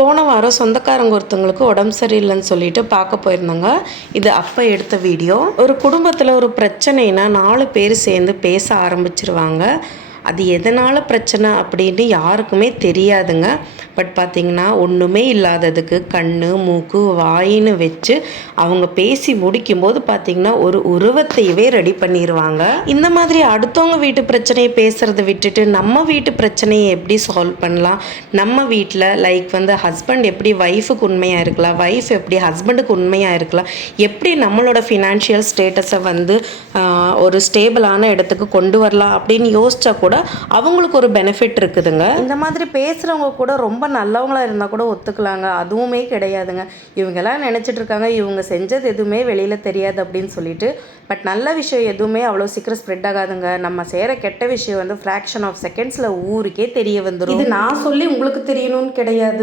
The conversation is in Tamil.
போன வாரம் சொந்தக்காரங்க ஒருத்தவங்களுக்கு உடம்பு சரியில்லைன்னு சொல்லிட்டு பார்க்க போயிருந்தாங்க. இது அப்போ எடுத்த வீடியோ. ஒரு குடும்பத்தில் ஒரு பிரச்சனைனா 4 பேர் சேர்ந்து பேச ஆரம்பிச்சிருவாங்க. அது எதனால் பிரச்சனை அப்படின்னு யாருக்குமே தெரியாதுங்க. பட் பார்த்திங்கன்னா ஒன்றுமே இல்லாததுக்கு கண் மூக்கு வாயின்னு வச்சு அவங்க பேசி முடிக்கும்போது பார்த்திங்கன்னா ஒரு உருவத்தையவே ரெடி பண்ணிடுவாங்க. இந்த மாதிரி அடுத்தவங்க வீட்டு பிரச்சனையை பேசுகிறத விட்டுட்டு நம்ம வீட்டு பிரச்சனையை எப்படி சால்வ் பண்ணலாம், நம்ம வீட்டில் லைக் ஹஸ்பண்ட் எப்படி ஒய்ஃபுக்கு உண்மையாக இருக்கலாம், ஒய்ஃப் எப்படி ஹஸ்பண்டுக்கு உண்மையாக இருக்கலாம், எப்படி நம்மளோட ஃபினான்ஷியல் ஸ்டேட்டஸை ஒரு ஸ்டேபிளான இடத்துக்கு கொண்டு வரலாம் அப்படின்னு யோசிச்சா கூட அவங்களுக்கு ஒரு பெனிஃபிட் இருக்குதுங்க. இந்த மாதிரி பேசுகிறவங்க கூட ரொம்ப நல்லவங்களாக இருந்தால் கூட ஒத்துக்கலாங்க. அதுவுமே கிடையாதுங்க. இவங்கெல்லாம் நினச்சிட்டு இருக்காங்க இவங்க செஞ்சது எதுவுமே வெளியில் தெரியாது அப்படின்னு சொல்லிட்டு. பட் நல்ல விஷயம் எதுவுமே அவ்வளோ சீக்கிரம் ஸ்ப்ரெட் ஆகாதுங்க. நம்ம செய்கிற கெட்ட விஷயம் ஃப்ராக்ஷன் ஆஃப் செகண்ட்ஸில் ஊருக்கே தெரிய வந்துடும். இது நான் சொல்லி உங்களுக்கு தெரியணும்னு கிடையாது.